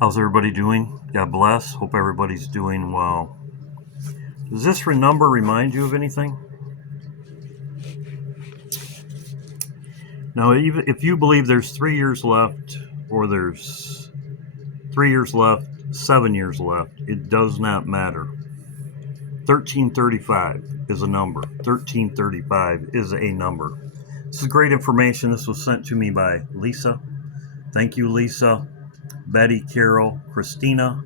How's everybody doing? God bless. Hope everybody's doing well. Does this number remind you of anything? Now, even if you believe there's 3 years left, or there's 3 years left, 7 years left, it does not matter. 1335 is a number. 1335 is a number. This is great information. This was sent to me by Lisa. Thank you, Lisa, Betty, Carol, Christina,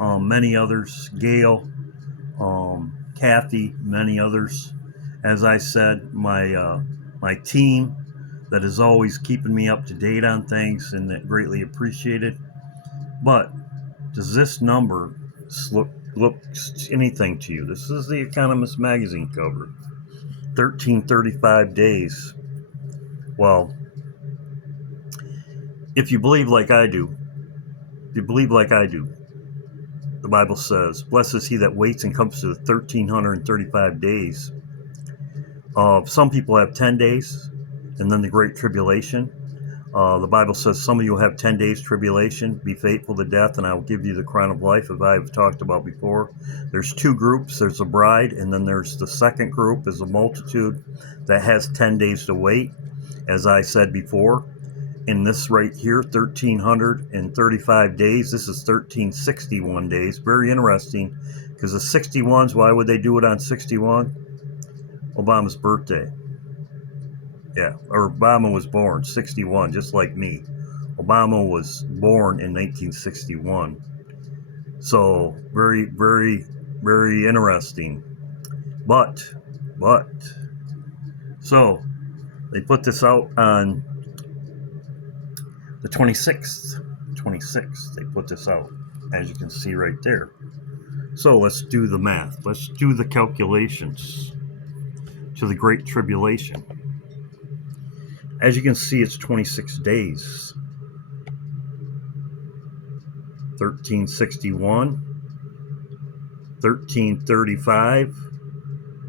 many others, Gail, Kathy, many others. As I said, my team that is always keeping me up to date on things, and that greatly appreciated. But does this number look anything to you? This is the Economist Magazine cover. 1335 days. Well, if you believe like I do, the Bible says, "Blessed is he that waits and comes to the 1335 days." Some people have 10 days, and then the Great Tribulation. The Bible says some of you will have 10 days tribulation. Be faithful to death, and I will give you the crown of life, as I've talked about before. There's two groups. There's a bride, and then there's the second group, is a multitude that has 10 days to wait, as I said before. In this right here, 1335 days. This is 1361 days. Very interesting, because the 61s, why would they do it on 61? Obama's birthday. Yeah, or Obama was born 61, just like me. Obama was born in 1961. So very, very, very interesting. But, so they put this out on the 26th. 26th, they put this out, as you can see right there. So let's do the math. Let's do the calculations to the Great Tribulation. As you can see, it's 26 days. 1361, 1335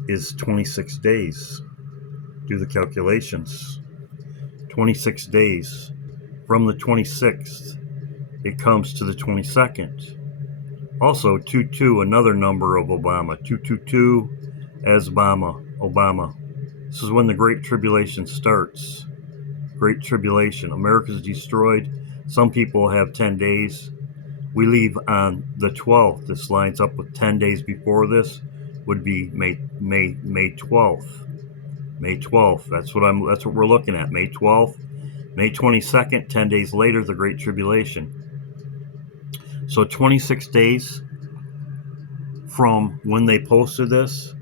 is 26 days. Do the calculations. 26 days. From the 26th, it comes to the 22nd. Also, 22, another number of Obama. 222 as Obama. This is when the Great Tribulation starts. Great Tribulation. America's destroyed. Some people have 10 days. We leave on the 12th. This lines up with 10 days before this would be May 12th. May 12th. That's what we're looking at. May 12th. May 22nd, 10 days later, the Great Tribulation. So 26 days from when they posted this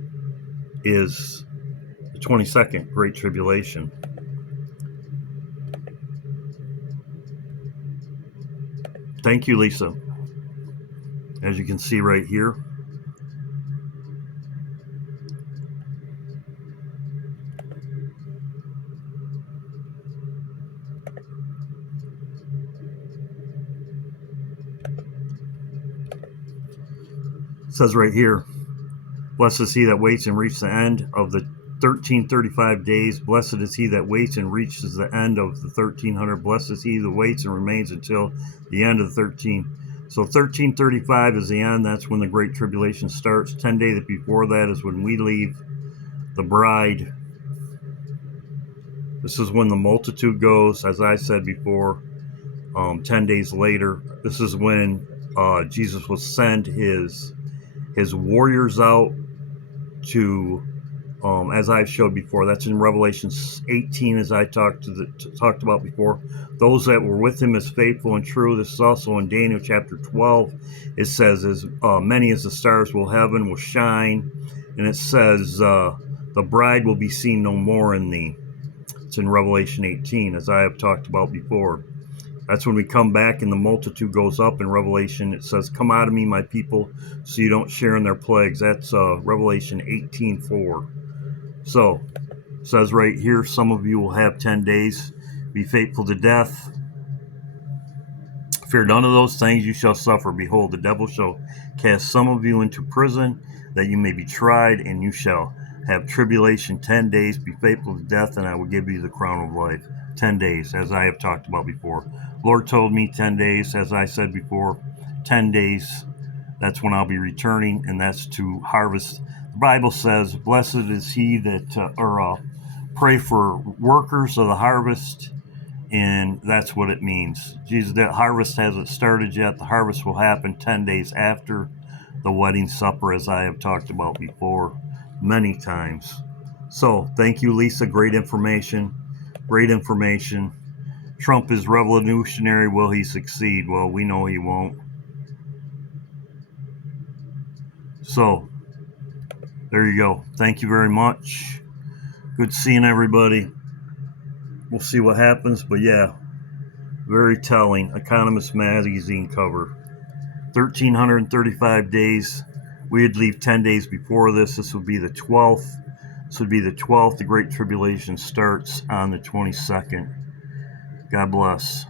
is the 22nd Great Tribulation. Thank you, Lisa. As you can see right here. It says right here, "Blessed is he that waits and reaches the end of the 1335 days. Blessed is he that waits and reaches the end of the 1300. Blessed is he that waits and remains until the end of the 13." So 1335 is the end. That's when the Great Tribulation starts. 10 days before that is when we leave. The bride. This is when the multitude goes, as I said before. 10 days later, this is when Jesus will send his warriors out to, as I've showed before. That's in Revelation 18, as I talked about before. Those that were with him is faithful and true. This is also in Daniel chapter 12. It says, "As many as the stars will heaven will shine," and it says, "The bride will be seen no more in thee." It's in Revelation 18, as I have talked about before. That's when we come back and the multitude goes up. In Revelation, it says, "Come out of me, my people, so you don't share in their plagues." That's Revelation 18:4. So, it says right here, some of you will have 10 days. Be faithful to death. Fear none of those things you shall suffer. Behold, the devil shall cast some of you into prison, that you may be tried, and you shall have tribulation 10 days, be faithful to death, and I will give you the crown of life. 10 days, as I have talked about before. Lord told me 10 days, as I said before, 10 days. That's when I'll be returning, and that's to harvest. The Bible says, blessed is he that, pray for workers of the harvest, and that's what it means. Jesus, that harvest hasn't started yet. The harvest will happen 10 days after the wedding supper, as I have talked about before many times. So, thank you, Lisa. Great information. Great information. Trump is revolutionary. Will he succeed? Well, we know he won't. So, there you go. Thank you very much. Good seeing everybody. We'll see what happens, but yeah, very telling. Economist Magazine cover. 1,335 days. We'd leave 10 days before this. This would be the 12th. This would be the 12th. The Great Tribulation starts on the 22nd. God bless.